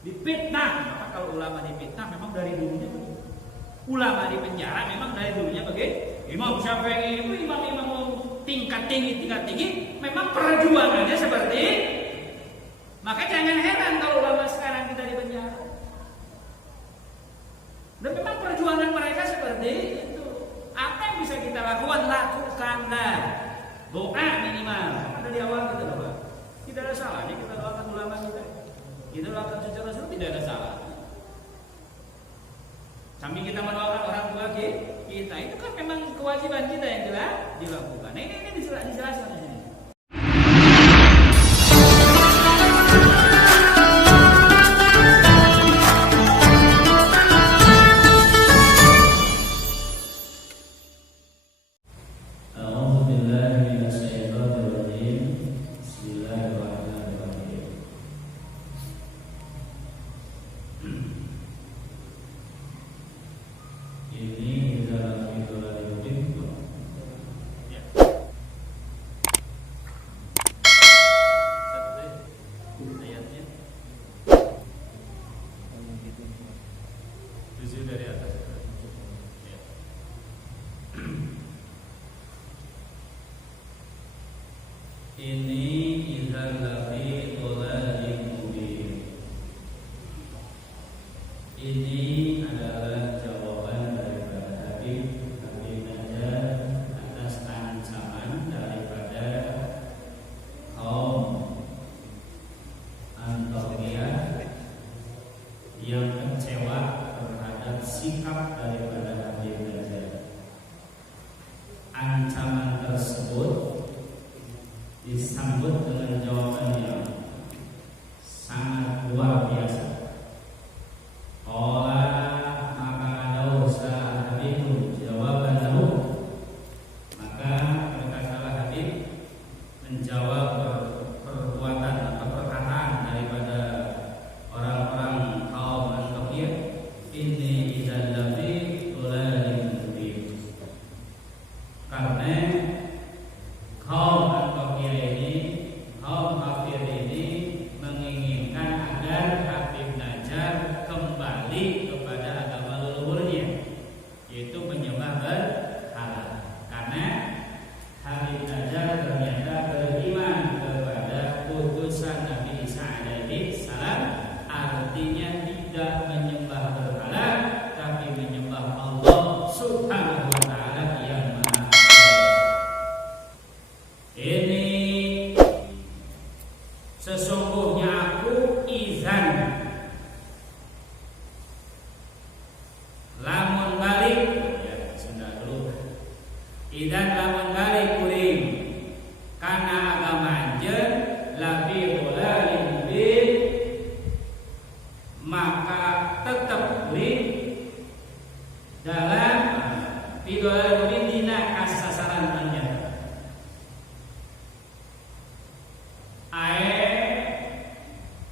difitnah. Maka kalau ulama difitnah memang dari dulunya begitu. Ulama di penjara memang dari dulunya begitu. Imam Syafi'i itu imam-imam tingkat tinggi, memang perjuangannya seperti. Maka jangan heran kalau ulama sekarang kita di penjara. Dan memang perjuangan mereka seperti itu. Apa yang bisa kita lakukan? Lakukanlah. Doa minimal. Ada di awal kita doa. Tidak ada salahnya kita doakan ulama kita. Kita doakan cucu Rasul, tidak ada salah. Sambil kita mendoakan orang tua kita, itu kan memang kewajiban kita yang dilakukan. Nah, ini dijelaskan di sini. Ini adalah jawaban daripada Habib Najjar atas ancaman daripada kaum Antakya yang kecewa terhadap sikap daripada Habib Najjar. Ancaman tersebut disambut dengan jawaban yang sangat luar biasa.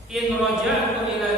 In roja'tu ila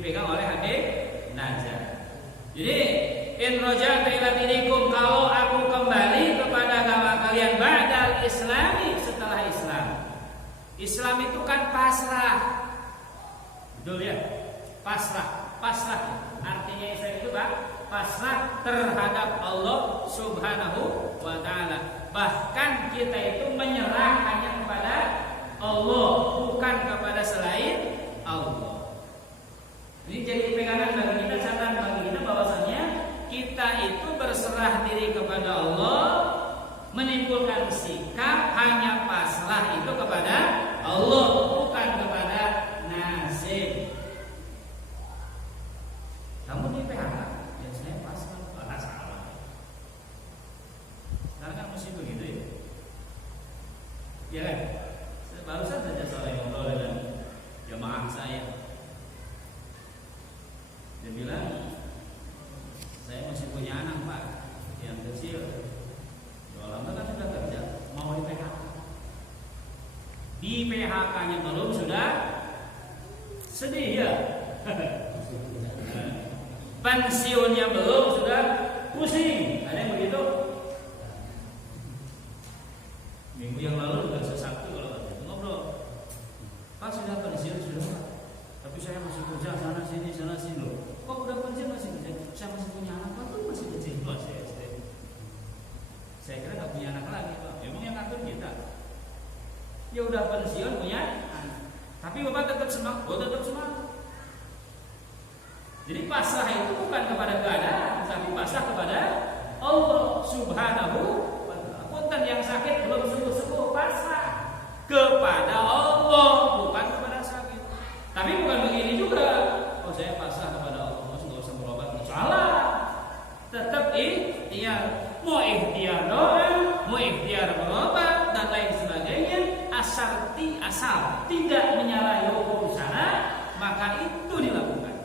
dipegang oleh Habib Najjar. Jadi in raja'tu ila dinikum, kalau aku kembali kepada agama kalian ba'dal islami, setelah Islam. Islam itu kan pasrah. Betul ya? Pasrah. Artinya Islam itu Pak, pasrah terhadap Allah Subhanahu wa taala. Bahkan kita itu menyerah hanya kepada Allah, bukan kepada selain Allah. Ini jadi pegangan bagi kita, catatan bagi kita bahwasanya kita itu berserah diri kepada Allah, menimbulkan sikap hanya pasrah itu kepada Allah, bukan kepada nasib. Kamu di PHK, ya saya pasrah, salah. Sekarang kan mesti begitu ya. Ya kan? Barusan saja sore ngobrol dengan jamaah saya. Dia bilang, saya masih punya anak Pak, yang kecil. Lama kan sudah kerja, mau di PHK. Di PHK-nya belum sudah sedih ya. Pensiunnya belum sudah pusing. Ada yang begitu? Minggu yang lalu juga Sabtu kalau ngobrol. Pak sudah pensiun sudah Pak. Tapi saya masih kerja sana sini loh. Kok udah pensiun masih kerja? Saya masih punya anak Pak, masih kecil Pak saya. Saya kira nggak punya anak lagi Pak. Emang yang ngatur kita. Ya udah pensiun punya anak. Tapi Bapak tetap semangat, tetap semangat. Jadi pasrah itu bukan kepada keadaan, tapi pasrah kepada Allah Subhanahu wa taala. Punten yang sakit belum sembuh-sembuh, pasrah kepada Allah, bukan kepada sakit. Tapi bukan begini juga. Oh saya pasrah kepada Allah, nggak usah berobat. Salah. Tetap ikhtiar. Mau ikhtiar doa, mau ikhtiar berobat dan lain sebagainya, asal tidak menyalahi hukum syara, maka itu dilakukan.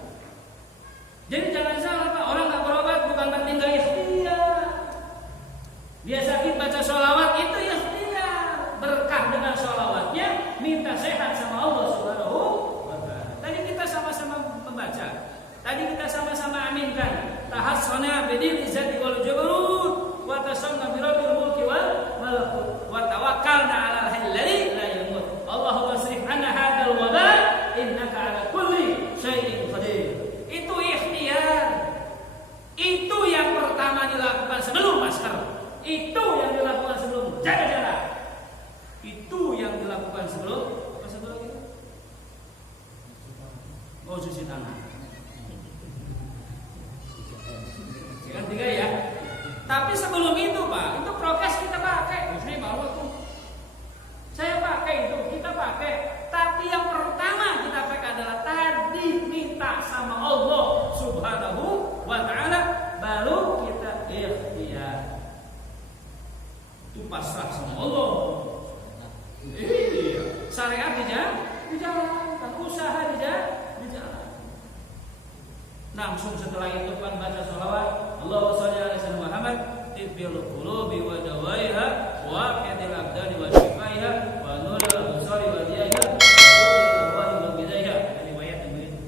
Jadi jangan salah Pak, orang nggak berobat bukan berarti nggak ikhtiar. Dia sakit baca sholawat itu ikhtiar, berkah dengan sholawatnya, minta sehat sama Allah Subhanahu wa taala. Tadi kita sama-sama membaca, tadi kita sama-sama aminkan. Tahassana bidil izzati wal jabarut wa tasanna bi rabbil mulki wal malakut wa tawakkalna 'alal hayyil la yamut. Allahumma srif 'anna hadzal waba innaka 'ala kulli syai'in qadir. Itu ikhtiar. Itu yang pertama dilakukan sebelum masker. Itu yang dilakukan sebelum jaga jarak. Itu yang dilakukan sebelum apa sebelum itu? Oh cuci tangan. Yang tiga ya. Tapi sebelum itu Pak, itu prokes kita pakai. Saya bawa tuh. Saya pakai itu, kita pakai. Tapi yang pertama kita pakai adalah tadi minta sama Allah Subhanahu wa taala, baru kita ikhtiar. Itu pasrah sama Allah. Iya. Syariat dijalankan, usaha dijalankan. Langsung setelah itu kan baca sholawat, Allahumma sholli ala sayyidina Muhammad, tibbil qulubi wa dawaiha wa qadil abdani wa shifaiha wa nuril absari wa diyaiha wa wa bidaiha. Riwayat yang begitu.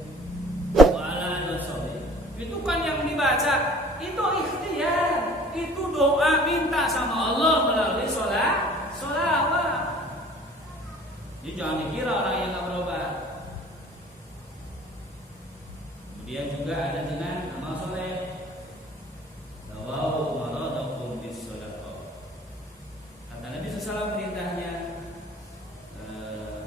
Wa ala sholli. Itu kan yang dibaca, itu ikhtiar, itu doa minta sama Allah melalui sholawat. Jadi jangan dikira orang yang nggak berobat. Kemudian juga ada dengan amal soleh. Dawawu maradakum bis-shadaqah. Kata Nabi sallallahu perintahnya,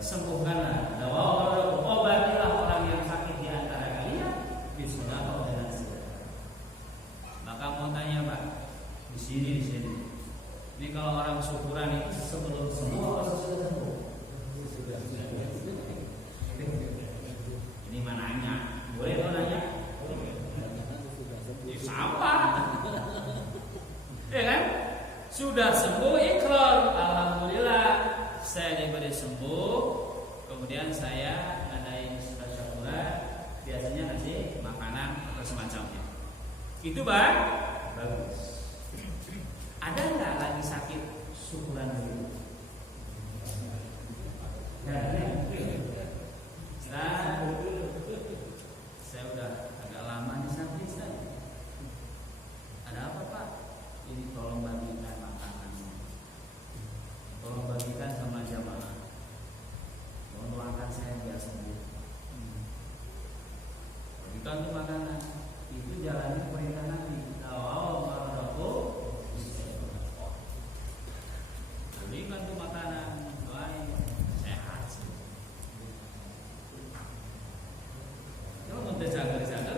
sembuhkanlah, dawawu maradakum, obatilah orang yang sakit di antara kalian bis-shadaqah, dengan sedekah. Maka mau tanya Pak, di sini. Ini kalau orang syukuran itu sebelum sembuh atau sesudah sembuh? Ini mananya? Boleh kau nanya? Siapa? Ya kan? Sudah sembuh, ikrar, alhamdulillah saya diberi sembuh. Kemudian saya ngadain syukuran, biasanya ngasih makanan atau semacamnya. Itu bagus. Ada nggak lagi sakit syukuran dulu? Nah, bukan untuk makanan. Itu jalannya perintah Nabi. Tawau maradaku. Belikan untuk makanan, baik, sehat. Kalau mau jaga-jaga,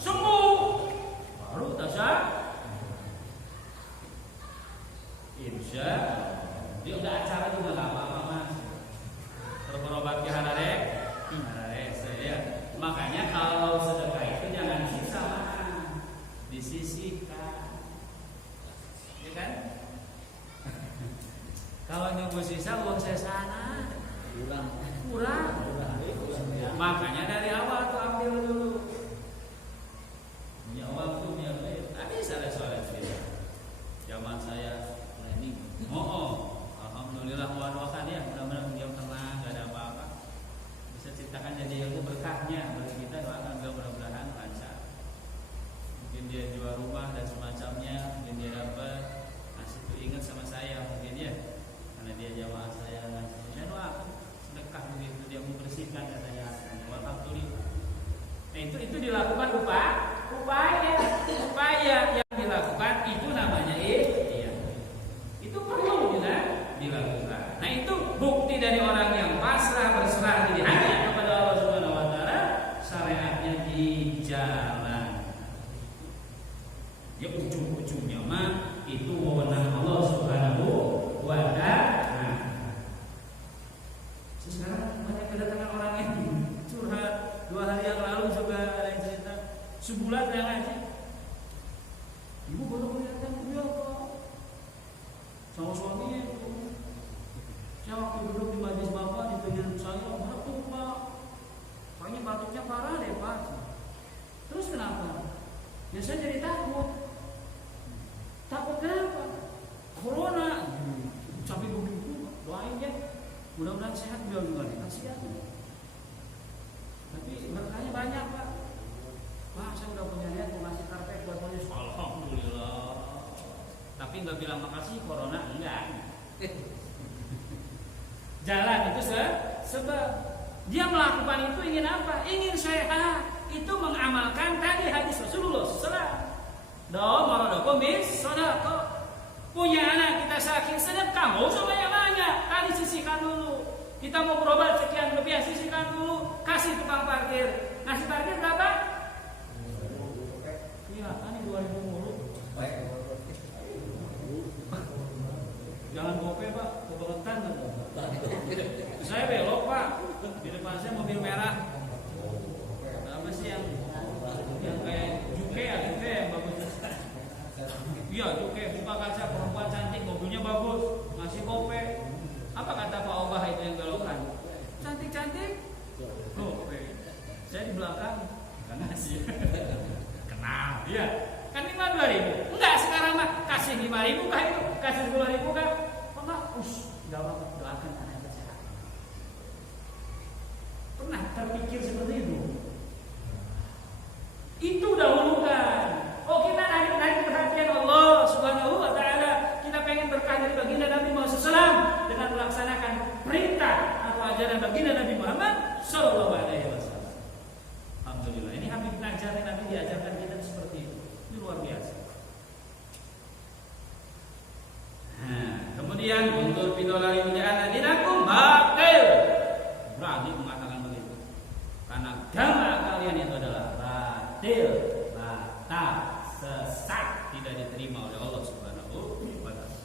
sembuh. Baru tasya. Insya dia udah acara juga nggak apa-apa mas. Berobat ke harare, ya. Makanya kalau sedekah itu jangan sisa, disisihkan, ya kan? Kalau nyumbur sisa uang saya sana kurang. Makanya dari awal tuh ambil dulu. Punya uang tuh punya duit. Tadi saya cerita. Zaman saya planning. Alhamdulillah doakan ya, mudah-mudahan beliau tenang, gak ada apa-apa. Bisa ceritakan jadi ilmu berkahnya bagi kita, doakan beliau mudah-mudahan lancar. Mungkin dia jual rumah dan semacamnya, mungkin dia dapat masih tuh ingat sama saya mungkin ya, karena dia jamaah saya ngasih. Dan doakan sedekah begitu dia membersihkan katanya. Alhamdulillah. Nah itu dilakukan upaya yang dilakukan itu namanya itu perlu juga dilakukan. Nah itu bukti dari orang yang pasrah berserah diri hanya kepada Allah Subhanahu Wa Taala, syariatnya dijalan. Ya ujung-ujungnya mah itu wewenang Allah Subhanahu Wa Taala. Sekarang banyak kedatangan orang yang curhat. 2 hari yang lalu juga ada yang cerita sebulan yang ngaji. Ibu baru kelihatan beliau kok sama suaminya itu. Saya waktu duduk di majelis bapak di pinggir saya, batuk pak. Kayaknya batuknya parah deh pak. Terus kenapa? Ya saya jadi takut. Takut kenapa? Corona. Sampai begitu doain ya. Mudah-mudahan sehat beliau juga nih. Kasihan. Tapi berkahnya banyak pak. Pak saya udah punya niat mau ngasih karpet buat majelis. Alhamdulillah. Tapi nggak bilang makasih corona enggak. Jalan itu sebab dia melakukan itu ingin apa? Ingin sehat. Itu mengamalkan tadi hadis Rasulullah SAW. Doa maradakum bis sedekah. Punya anak kita sakit sedekah, mau usah banyak-banyak. Tadi sisihkan dulu. Kita mau berobat sekian rupiah, sisihkan dulu. Kasih tukang parkir. Ngasih parkir berapa? Iya, kan 2000 mulu. Jangan gope pak, kebetulan kan. Saya belok pak, di depan saya mobil merah. Apa sih yang kayak Juke yang bagus? Iya Juke, buka kaca perempuan cantik, mobilnya bagus, ngasih gope. Apa kata Pak Obah itu yang belokan? Cantik-cantik, gope. Saya di belakang nggak ngasih. Kenal, iya. Kan 5.000. Enggak sekarang mah kasih 5.000 kah itu? Kasih 10.000 kah? Enggak, enggak apa-apa, doakan anak sehat. Pernah terpikir seperti itu? Itu dahulukan. Oh kita naik perhatian Allah Subhanahu Wa Taala. Kita pengen berkah dari baginda Nabi Muhammad SAW dengan melaksanakan perintah atau ajaran baginda Nabi Muhammad Sallallahu Alaihi Wasallam. Alhamdulillah. Ini Habib Najjar Nabi diajarkan kita seperti itu. Ini luar biasa. Nah, kemudian untuk pitolari mujana dinakum batil. Berani mengatakan begitu. Karena agama kalian itu adalah batil, batal, sesat, tidak diterima oleh Allah Subhanahu wa taala.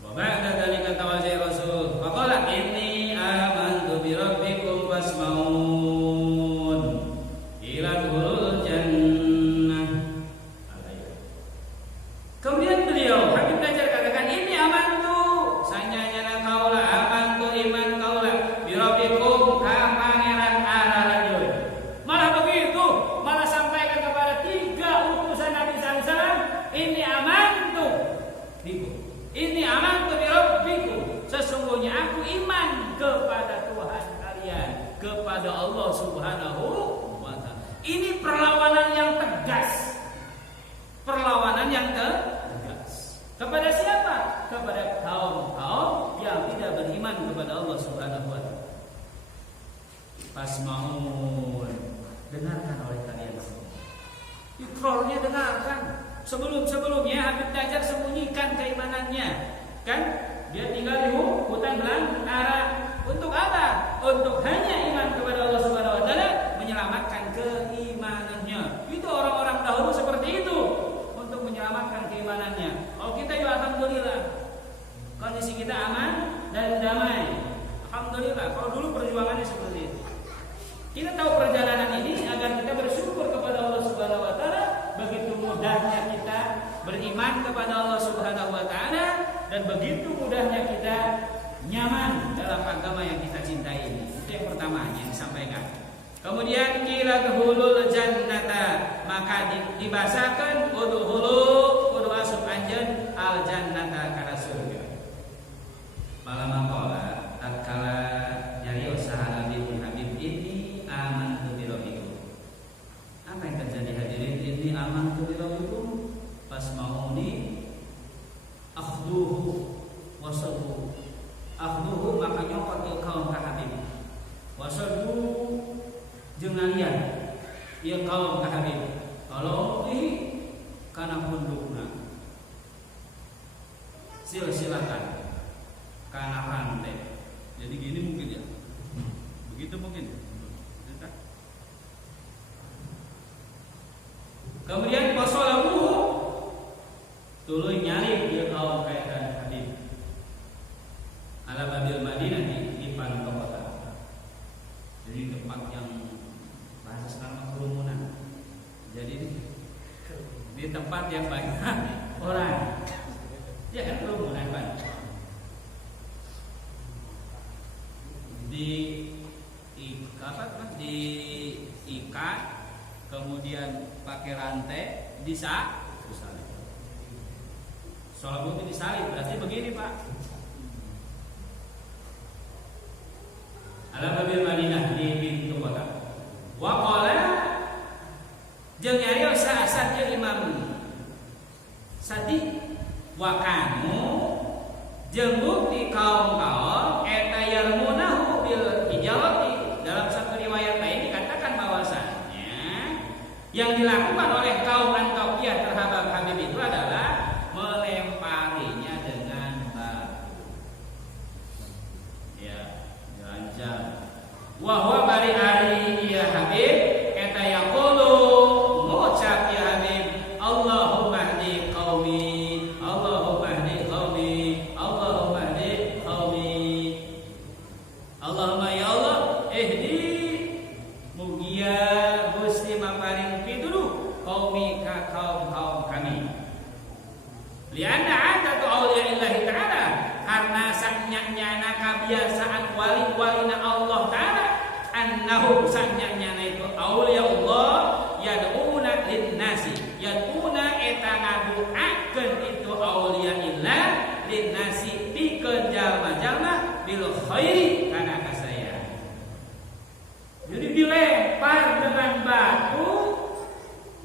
Wa ba'da dzalika tawajjah Rasul faqala inni amantu bi rabbikum fasma'un ila dhurul jannah. Kemudian beliau Habib Najjar katakan ini amantu sanyanya kaula amantu iman kaula bi rabbikum ka pangeran aralajul. Malah begitu, malah sampaikan kepada 3 utusan Nabi sallallahu alaihi wasallam, ini amantu bikum. Ini amantu bi rabbikum. Sesungguhnya aku iman kepada Tuhan kalian, kepada Allah Subhanahu wa taala. Ini perlawanan yang tegas. Perlawanan yang tegas. Kepada siapa? Kepada kaum-kaum yang tidak beriman kepada Allah Subhanahu wa taala. Fasma'un, dengarkan oleh kalian semua. Ikrarnya dengarkan. Sebelumnya Habib Dajjal sembunyikan keimanannya, kan? Dia tinggal di hutan belantara. Untuk apa? Untuk hanya iman kepada Allah Subhanahu wa taala, menyelamatkan keimanannya. Itu orang-orang dahulu seperti itu, untuk menyelamatkan keimanannya. Kalau kita ya alhamdulillah, kondisi kita aman dan damai. Alhamdulillah. Kalau dulu perjuangannya seperti itu. Kita tahu perjalanan ini agar kita bersyukur kepada Allah Subhanahu wa taala. Begitu mudahnya kita beriman kepada Allah Subhanahu wa taala, dan begitu mudahnya kita nyaman dalam agama yang kita cintai ini. Itu yang pertama yang disampaikan. Kemudian qila dukhulul jannata, maka dibahasakan udkhulu masuk anjeun al jannata kana surga. Malam qala tatkala nyarios sahabi Habib ini amantu bi rabbikum. Apa yang terjadi hadirin? Ini amantu bi rabbikum fasmauni akhduhu wasabu. Akhduhu maka nyokot ieu kaum ka Habib. Wasabu jeung ngalian ieu kaum ka Habib. Kalau kana pundukna. Silakan kana rantai. Jadi gini mungkin ya. Begitu mungkin. Kemudian wasalamu tuluy nyalip ieu kaum ka Habib. Ala babil Madinah di depan kota. Jadi tempat yang bahasa sekarang kerumunan. Jadi di tempat yang banyak orang. Ya kan kerumunan banyak. Diikat, kemudian pakai rantai, disalib. Soal itu disalib berarti begini Pak. Ala babil Madinah di pintu kota. Wa qala jeung nyarios saasat jeung Imam Sadiq wa kanu jeung bukti kaum-kaum eta yarmunahu bil hijarati. Dalam satu riwayat lain dikatakan bahwasannya yang dilakukan oleh kaum Antiokhia terhadap Habib itu adalah melemparinya dengan batu. Ya, diancam. Wa huwa bari ari ya Habib eta yaqulu ngucap ya Habib Allahumma hdi qaumi Allahumma hdi qaumi Allahumma hdi qaumi Allahumma ya Allah ihdi mugia Gusti maparing pituduh qaumi ka kaum kami. Lianna adatu auliya'illahi ta'ala, karena saknyana kebiasaan wali-walina Allah ta'ala, annahu saknyana itu auliyaullah yad'una linnasi, yad'una eta ngaduakeun itu auliya'illah linnasi pikeun jalma-jalma bil khairi kana kasaya. Jadi dilempar dengan batu,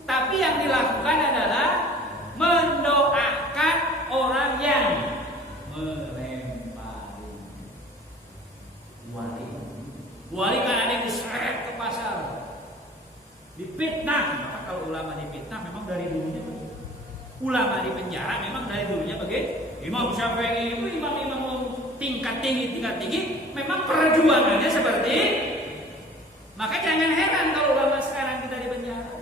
tapi yang dilakukan adalah mendoakan orang yang melempari wali. Wali kan ada yang diseret ke pasar, dipitnah. Maka kalau ulama dipitnah memang dari dulunya begitu. Ulama di penjara memang dari dulunya begitu. Imam Syafi'i itu imam-imam tingkat tinggi memang perjuangannya seperti itu. Maka jangan heran kalau ulama sekarang kita di penjara.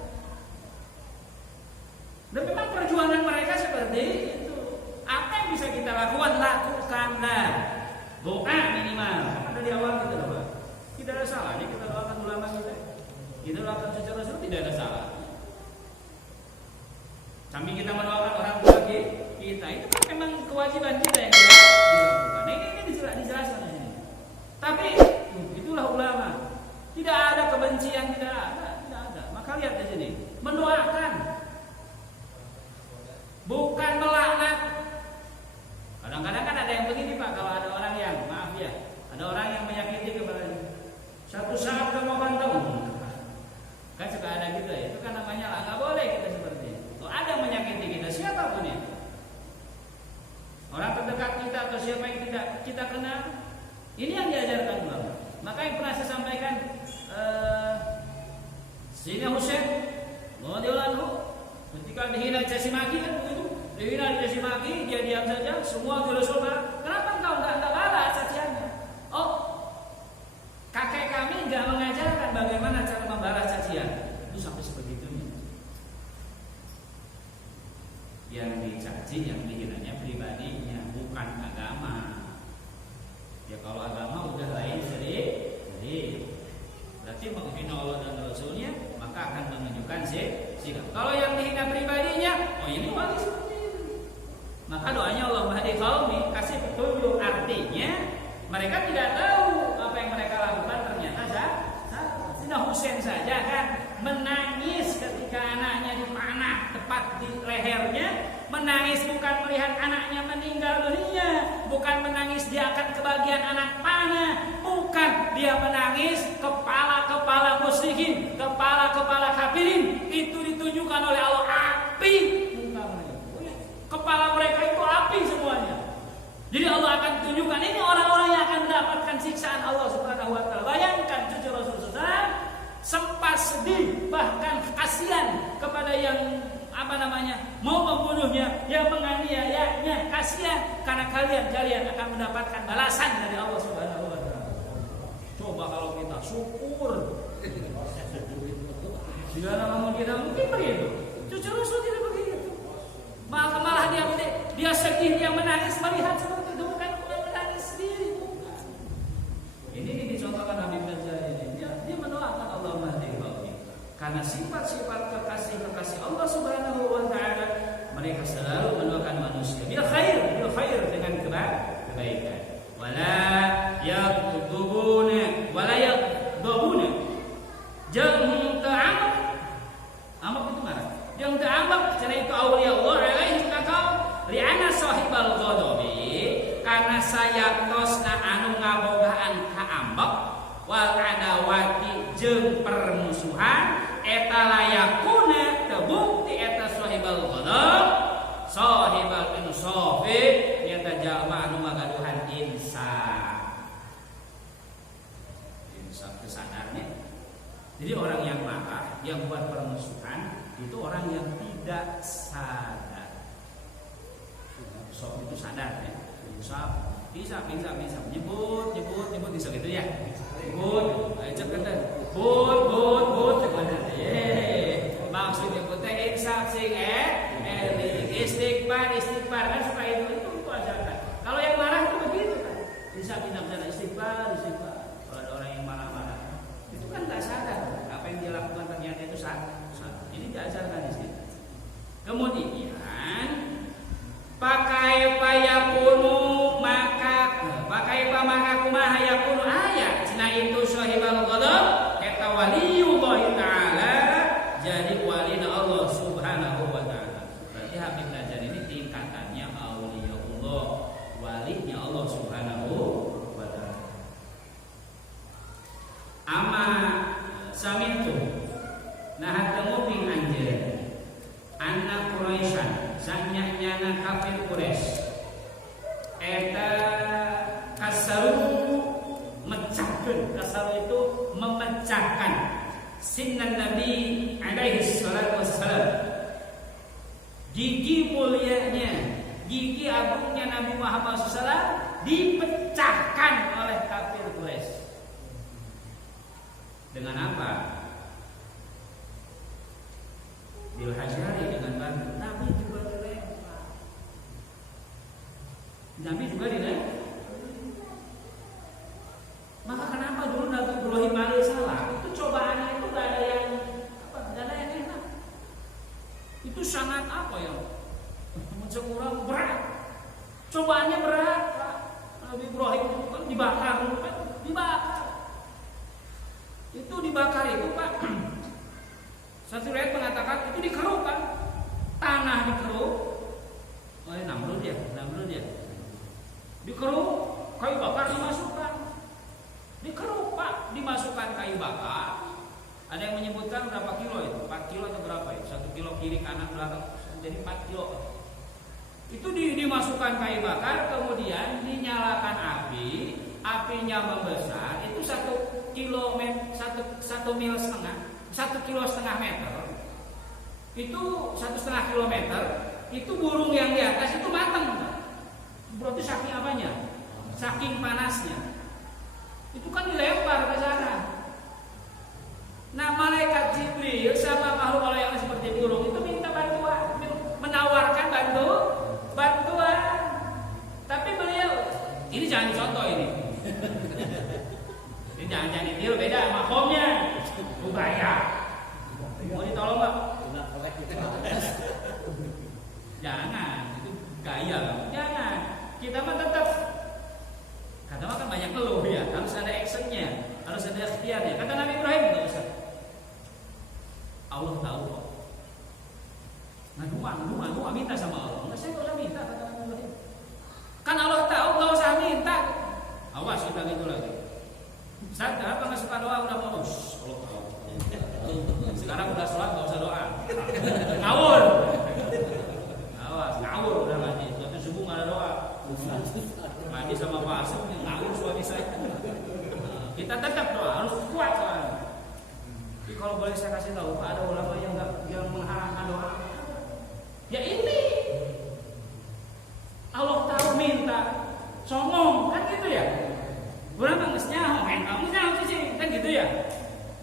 Dan memang perjuangan mereka seperti itu. Apa yang bisa kita lakukan? Lakukanlah. Doa minimal. Dari awal kita doa. Tidak ada salahnya kita doakan ulama kita. Kita doakan secara langsung tidak ada salah. Sambil kita mendoakan orang tua kita, itu kan memang kewajiban kita yang dilakukan. Nah, ini dijelaskan di sini. Tapi itulah ulama. Tidak ada kebencian, tidak ada. Maka lihat di sini, mendoakan. Bukan melaknat. Kadang-kadang kan ada yang begini Pak, kalau ada orang yang maaf ya, ada orang yang menyakiti kepada satu saat kamu akan tahu. Kan suka ada gitu ya. Itu kan namanya nggak boleh kita seperti itu. Kalau ada yang menyakiti kita siapapun ya, orang terdekat kita atau siapa yang tidak kita kenal, ini yang diajarkan ulama. Maka yang pernah saya sampaikan, semua Rasul marah. Kenapa engkau enggak balas caciannya? Oh, kakek kami enggak mengajarkan bagaimana cara membalas cacian. Itu sampai sebegitunya. Yang dicaci, yang dihinanya pribadinya, bukan agama. Ya kalau agama udah lain jadi berarti menghina Allah dan Rasulnya, maka akan menunjukkan sikap. Kalau yang dihina pribadinya, oh ini wali seperti ini. Maka doanya Allah mahdi qaumi, kasih petunjuk. Artinya mereka tidak tahu apa yang mereka lakukan ternyata salah. Sina Husain saja kan menangis ketika anaknya dipanah tepat di lehernya. Menangis bukan melihat anaknya meninggal dunia, bukan menangis dia akan kebagian anak panah, bukan, dia menangis kepala-kepala musyrikin, kepala-kepala kafirin. Itu ditunjukkan oleh Allah api muka mereka. Kepala mereka itu api semuanya. Jadi Allah akan tunjukkan ini orang-orang yang akan mendapatkan siksaan Allah Subhanahu wa taala. Bayangkan cucu Rasulullah sempat sedih, bahkan kasihan kepada yang mau membunuhnya, yang menganiayanya, kasihan karena kalian akan mendapatkan balasan dari Allah Subhanahu wa taala. Coba kalau kita syukur. Bila ngomong kita mungkin begitu. Cucu Rasul tidak begitu. Malah dia sedih, dia menangis melihat seperti itu, bukan menangis sendiri. Ini dicontohkan Habib Najjar ini. Dia mendoakan Allah mahdi qaumi. Karena sifat-sifat kekasih Allah Subhanahu wa taala, mereka selalu mendoakan manusia bil khair dengan kebaikan. Wala yaghdubuna jangan ta'amak. Amak itu marah. Jangan ta'amak, karena itu auliya Allah alaihi takau li'ana sahibal ghadabi, karena saya tosna anu ngabogaan ka ambek wal adawati jeung permusuhan eta layakuna terbukti eta sahibal ghadab sahibal insafi nyata jalma anu magaduhan insaf kesadarnya. Jadi orang yang marah, yang buat permusuhan itu orang yang tidak sadar. Insaf itu sadar ya. Insaf bisa nyebut bisa gitu ya. Nyebut, ajak kata but maksudnya kita insaf sing istighfar kan suka itu ajakan. Kalau yang marah itu begitu kan. Insaf istighfar. Kalau ada orang yang marah-marah itu kan nggak sadar apa yang dia lakukan ternyata itu salah. Ini diajarkan di sini. Kemudian pakai maka kumaha yakunu ayat cina itu sahibal ghadab eta waliyullah taala, jadi walina Allah Subhanahu wa taala. Berarti Habib Najjar ini tingkatannya auliyaullah, walinya Allah Subhanahu wa taala. Ama samitu nah temu ping anjeun anak Quraisyan sanyanya kafir Quraisy eta kasaru itu memecahkan sinan Nabi alaihi salatu wassalam, gigi mulianya, gigi agungnya Nabi Muhammad SAW dipecahkan oleh kafir Quraisy. Dengan apa? Bil hajari, dengan batu. Nabi juga dilempar. Maka kenapa dulu Nabi Ibrahim alaihissalam itu cobaannya itu gak ada yang enak. Itu sangat kurang berat. Cobaannya berat. Nabi Ibrahim itu kan dibakar. Itu dibakar itu Pak. Satu riwayat mengatakan itu dikeruk kan. Tanah dikeruk. Namrud ya. Dikeruk, kayu bakar dimasukkan. Dikeruk Pak, dimasukkan kayu bakar. Ada yang menyebutkan berapa kilo itu? 4 kilo atau berapa ya? 1 kilo kiri kanan belakang jadi 4 kilo. Itu dimasukkan kayu bakar, kemudian dinyalakan api, apinya membesar. Itu 1 kilo 1 mil setengah, 1,5 kilo meter. Itu 1,5 kilometer. Itu burung yang di atas itu matang. Berarti saking apanya? Saking panasnya. Itu kan dilempar ke sana. Nah, malaikat Jibril sama makhluk Allah yang seperti burung itu minta bantuan, menawarkan bantuan. Tapi beliau, ini jangan dicontoh ini. Ini jangan ditiru, beda makomnya. Bahaya. Mau ditolong nggak? Jangan, itu gaya. Jangan. Kita mah tetap. Kata mah kan banyak keluh ya, harus ada actionnya, harus ada ikhtiarnya. Kata Nabi Ibrahim nggak usah. Allah tahu kok. Nah, doa minta sama Allah. Enggak, saya nggak usah minta, kata Nabi Ibrahim. Kan Allah tahu, nggak usah minta. Awas kita gitu lagi. Ustaz, kenapa nggak suka doa? Udah mau, Allah tahu. Sekarang udah sholat nggak usah doa. Ngawur. Awas, ngawur udah ngaji. Tapi subuh nggak ada doa. Ngaji sama Pak Asep, ngawur suami saya. Kita tetap doa, harus kuat soalnya. Jadi kalau boleh saya kasih tahu, ada ulama yang mengharamkan doa. Ya ini, Allah tahu minta, songong kan gitu ya. Orang nggak nyaho sih, kan gitu ya.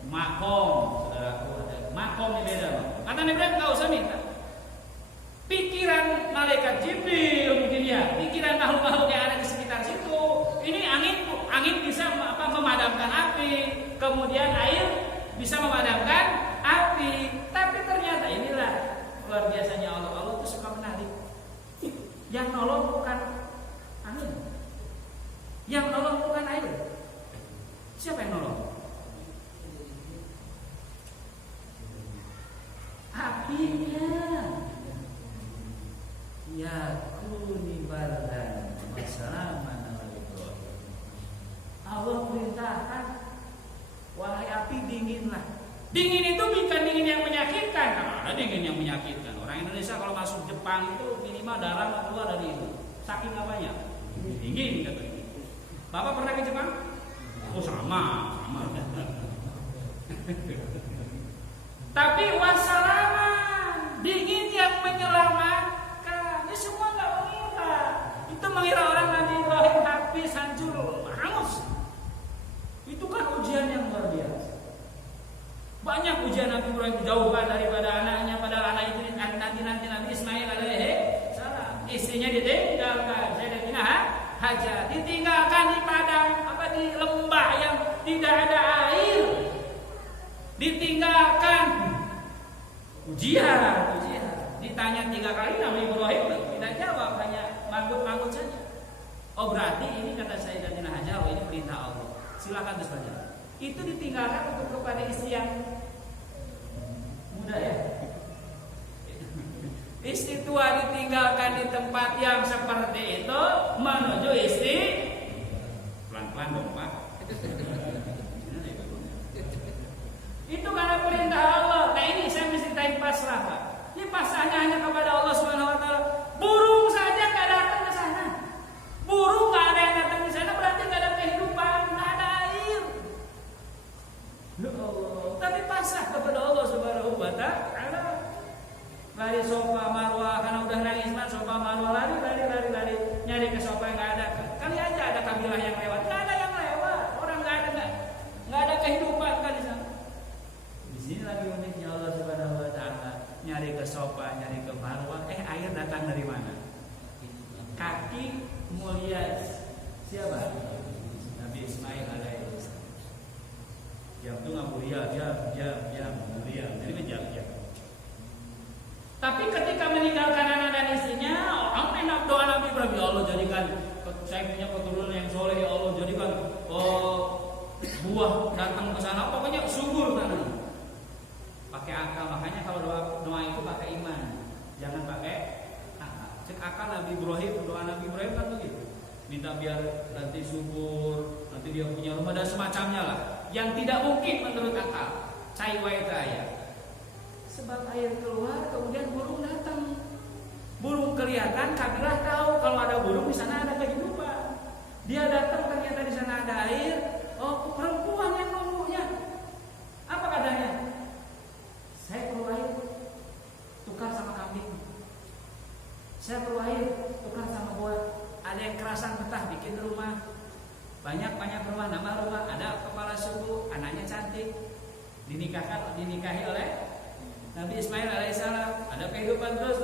Makom, saudaraku, makom ini beda. Kata Nabi Ibrahim nggak usah minta. Pikiran malaikat Jibril mungkin ya, pikiran makhluk-makhluk yang ada di sekitar situ. Ini angin bisa memadamkan api, kemudian air bisa memadamkan api. Tapi ternyata inilah luar biasanya Allah. Allah itu suka menarik. Yang nolong bukan angin, yang nolong bukan air. Siapa yang nolong? Apinya. Ya kuni bardan wassalaman ala Ibrahim. Allah perintahkan, wahai api dinginlah. Dingin itu bukan dingin yang menyakitkan. Karena ada dingin yang menyakitkan. Orang Indonesia kalau masuk Jepang itu minimal darah keluar dari itu. Saking apanya? Dingin katanya. Bapak pernah ke Jepang? Oh sama. Tapi wassalaman, dingin yang menyelamatkan. Ini semua nggak mengira. Itu mengira orang Nabi Ibrahim habis hancur, hangus. Itu kan ujian yang luar biasa. Banyak ujian Nabi Ibrahim dijauhkan daripada anaknya, padahal anak itu nanti Nabi Ismail alaihi salam. Istrinya ditinggalkan, Sayyidatina Hajar ditinggalkan di padang di lembah yang tidak ada air. Ditinggalkan. Ujian. Ditanya 3 kali Nabi Ibrahim tidak jawab, hanya manggut-manggut saja. Oh berarti ini kata Sayyidatina Hajar, oh ini perintah Allah. Silakan terus baca. Itu ditinggalkan untuk kepada istri yang muda ya. Istri tua ditinggalkan di tempat yang seperti itu menuju istri pelan-pelan dong Pak. Itu karena perintah Allah. Nah ini saya mencintai pasrah Pak. Ini pasrahnya hanya kepada Allah Subhanahu Wa Taala. Burung saja nggak datang ke sana. Burung nggak ada yang datang ke sana, berarti nggak ada kehidupan, nggak ada air. Ya Allah. Tapi pasrah kepada Allah Subhanahu Wa Taala. Lari sofa marwah karena udah nangis man, sofa marwah lari nyari ke sofa yang nggak ada. Kali aja ada kabilah yang lewat, nggak ada yang lewat. Orang nggak ada kehidupan kan di sana. Di sini lagi uniknya Allah Subhanahu Wa Taala, nyari ke sofa, nyari ke marwah, air datang dari mana? Kaki mulia siapa? Nabi Ismail alaihissalam. Jam itu nggak mulia, jam mulia, jadi menjam. Tapi ketika meninggalkan anak dan istrinya, orang enak doa Nabi Ibrahim, ya Allah jadikan saya punya keturunan yang soleh, ya Allah jadikan buah datang ke sana, pokoknya subur tanah. Pakai akal, makanya kalau doa itu pakai iman, jangan pakai akal. Cek akal Nabi Ibrahim, doa Nabi Ibrahim kan begitu, minta biar nanti subur, nanti dia punya rumah dan semacamnya lah, yang tidak mungkin menurut akal. Cai wae daya. Sebab air keluar, kemudian burung datang. Burung kelihatan, kabilah tahu kalau ada burung di sana ada kehidupan. Dia datang ternyata di sana ada air. Oh, perempuan yang nunggunya. Apa katanya? Saya perlu air, tukar sama kambing. Saya perlu air, tukar sama buah. Ada yang anaknya cantik, dinikahi oleh Nabi Ismail alaihissalam. Ada kehidupan terus.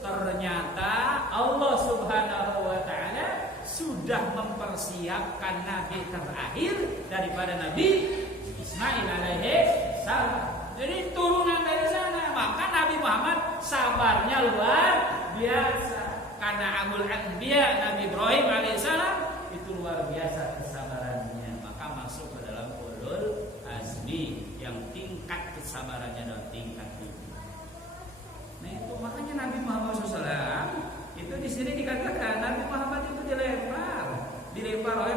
Ternyata Allah Subhanahu wa taala sudah mempersiapkan nabi terakhir daripada Nabi Ismail alaihissalam. Jadi turunan dari sana. Maka Nabi Muhammad sabarnya luar biasa. Karena Abul Anbiya Nabi Ibrahim alaihissalam itu luar biasa kesabarannya. Maka masuk ke dalam ulul azmi yang tingkat kesabarannya dan tingkat tinggi. Nah itu makanya Nabi Muhammad SAW itu di sini dikatakan Nabi Muhammad itu dilempar oleh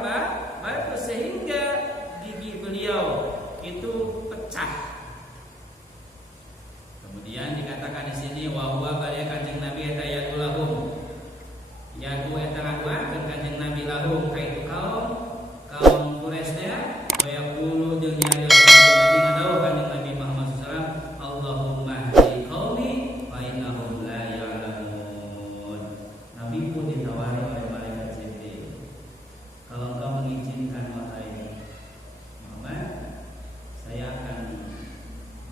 batu sehingga gigi beliau itu pecah. Kemudian dikatakan di sini wa huwa balik kanjeng Nabi eta yaqulahum. Yaku eta ngaduakeun kanjeng Nabi lahum kaitu kaum Quraisy teh wa yaqulu jeung nyareos kanjeng Nabi ngadawuh kanjeng Nabi Muhammad sallallahu Allahumma hdi qaumi fa innahum la ya'lamun. Nabi pun ditawari oleh malaikat Jibril. Kalau engkau mengizinkan wahai Muhammad, saya akan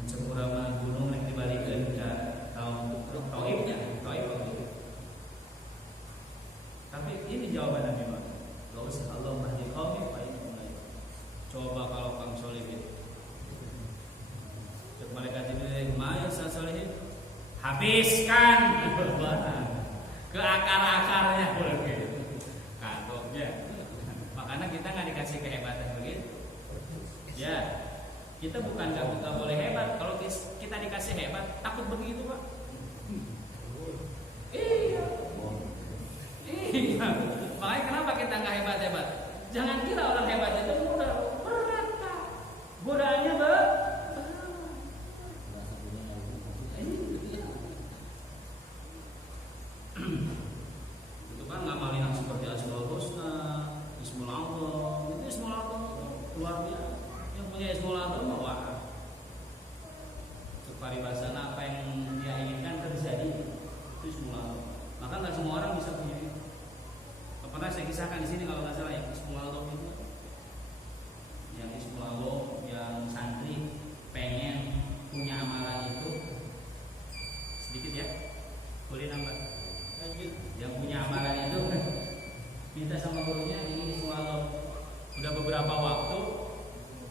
mencukuraman gunung yang dibalikeun ka kaum Taifnya, Taif. Tapi ini jawaban Nabi Muhammad. Gak usah Allah mahdi qaumi fa innahum la ya'lamun. Coba kalau Kang Solihin. Cek malaikat Jibril, "Ma ya Solihin?" Habiskan ke akar-akarnya begitu. Kagoknya. Makanya kita nggak dikasih kehebatan begitu. Ya. Kita bukan nggak boleh hebat. Kalau kita dikasih hebat, takut begitu Pak. Iya. Makanya kenapa kita nggak hebat-hebat? Jangan kira orang hebat itu mudah, berat Pak. Godaannya berat. Itu kan ngamalin yang seperti Asmaul Husna, Ismul Azam. Itu Ismul Azam luar biasa. Yang punya Ismul Azam wah. Paribasana apa yang dia inginkan terjadi itu Ismul Azam. Maka nggak semua orang bisa punya itu. Pernah saya kisahkan di sini kalau nggak salah yang Ismul Azam itu, yang Ismul Azam yang santri pengen punya amalan itu sedikit ya, boleh nambah. Yang punya amalan itu minta sama gurunya ini Ismul Azam. Udah beberapa waktu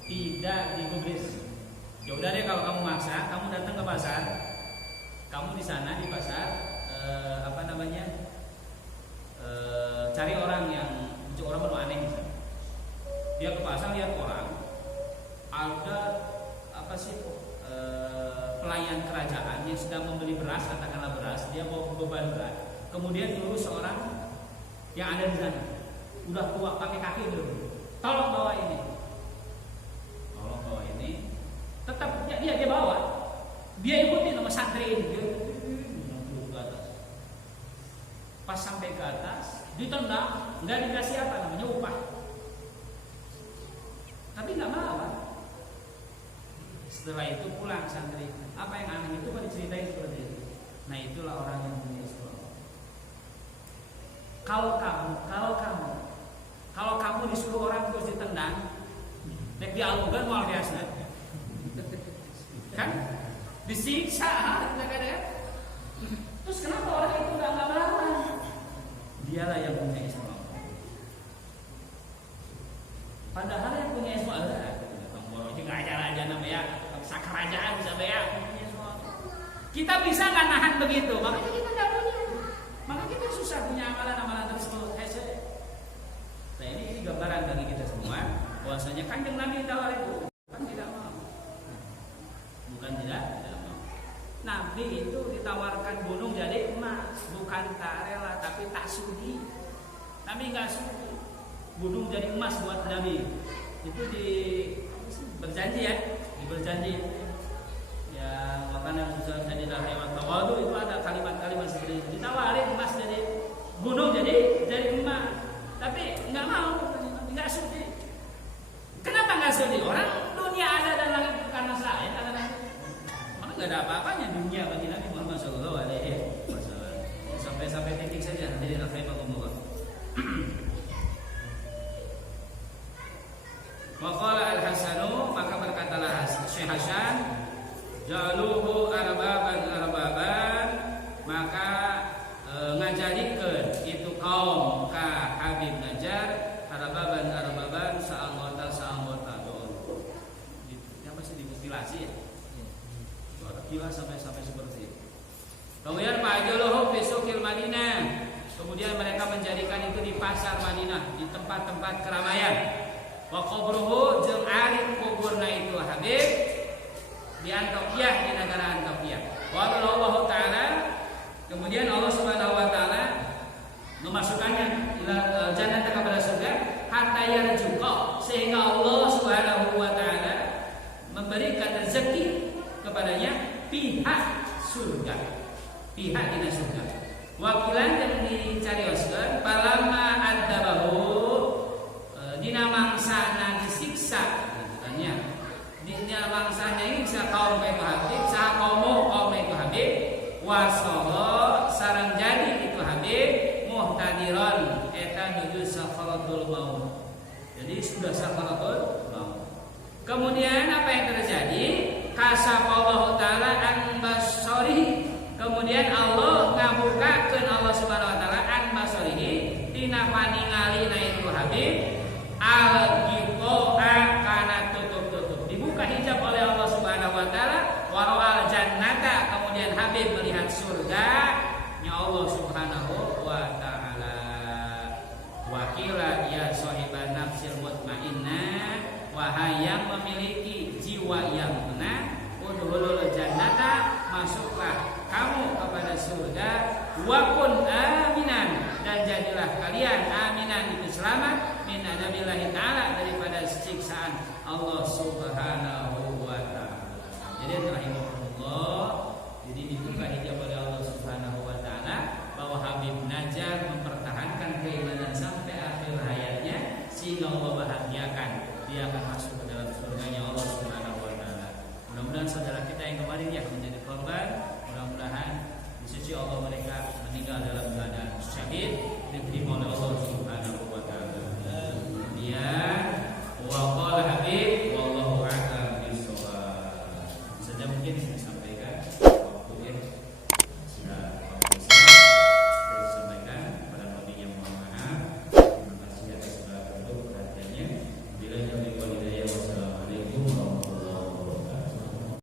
tidak digubris. Ya udah deh kalau kamu maksa, kamu datang ke pasar, kamu di sana di pasar cari orang yang orang baru aneh misalnya. Dia ke pasar lihat orang ada pelayan kerajaan yang sedang membeli beras, katakanlah beras, dia bawa beban berat. Kemudian dulu seorang yang ada di sana udah tua pakai kaki dulu, tolong bawa ini, tetap dia bawa, dia ikutin sama santri ini, dia ke atas. Pas sampai ke atas ditendang, nggak dikasih apa namanya upah, tapi nggak mau. Setelah itu pulang santri, apa yang aneh itu kan diceritain seperti itu. Nah itulah orang yang punya Islam. Kalau kamu disuruh orang terus ditendang, nek dialugan mau biasa, kan disiksa, kadang-kadang. Terus kenapa orang itu nggak melawan? Dialah yang punya Islam. Padahal yang punya Islam nggak aja namanya sakerajaan bisa bayar. Kita bisa nggak nahan begitu, makanya kita nggak punya. Maka kita susah punya amalan-amalan tersebut. Nah ini gambaran bagi kita semua bahwasanya kanjeng Nabi tawar itu kan tidak mau, bukan tidak mau. Nabi itu ditawarkan gunung jadi emas, bukan tak rela tapi tak sudi. Nabi nggak sudi gunung jadi emas buat Nabi. Itu berjanji ya, berjanji. Ya makanya sudah jadi lewat tawadu itu ada kalimat-kalimat seperti itu. Ditawarin emas jadi gunung jadi emas, tapi nggak mau, nggak sudi. Kenapa nggak sudi? Orang dunia ada dan langit karena saya, karena maka nggak ada apa-apanya dunia bagi Nabi Muhammad SAW. Sampai titik saja. Jadi rahimahumullah. Waqala al-Hasanu, maka Hasan, jaluhu arbaban, maka ngajadikeun itu kaum ka Habib Najjar arbaban saanggota doon. Yang masih dikupilasi ya. Kilas sampai seperti itu. Kemudian fa'ajaluhu fi suqil Madinah. Kemudian mereka menjadikan itu di pasar Madinah, di tempat-tempat keramaian. Wa qabruhu jeung ari kuburna itu Habib di Antioquia, di negara Antioquia. Wa Allah taala, kemudian Allah Subhanahu wa taala memasukkannya ila jannah kepada surga hatta yarjuqa, sehingga Allah Subhanahu wa taala memberikan rezeki kepadanya pihak surga, pihak dina surga. Wakilan yang dicarioskeun palamma adzabahu dina mangsana disiksa, katanya dina mangsana nyiksa kaum itu Habib, saha kaum itu Habib, wasara sareng jadi itu Habib muhtadiron eta nuju sakaratul maut. Jadi sudah sakaratul maut. Kemudian apa yang terjadi? Kasafallahu taala an basarihi. Kemudian Allah ngabukakeun Allah Subhanahu wa taala an basarihi tina paningalina itu Habib al-ghitoa kana tutup-tutup. Dibuka hijab oleh Allah Subhanahu wa taala wa ra'al jannata, kemudian Habib melihat surga nya Allah Subhanahu wa taala. Wakila ya sahiban nafsil mutmainnah, wahai yang memiliki jiwa yang tenang, udhulul jannata, masuklah kamu kepada surga, wa kun aminan, dan jadilah kalian aminan, itu selamat, min adabillahi ta'ala, daripada siksaan Allah Subhanahu wa ta'ala. Jadi rahimahullah, jadi dibuka hijab oleh Allah Subhanahu wa ta'ala bahwa Habib Najjar mempertahankan keimanan sampai akhir hayatnya, sehingga Allah bahagiakan dia akan masuk ke dalam surganya Allah Subhanahu wa ta'ala. Mudah-mudahan saudara kita yang kemarin yang menjadi korban, mudah-mudahan di sisi Allah mereka meninggal dalam keadaan syahid,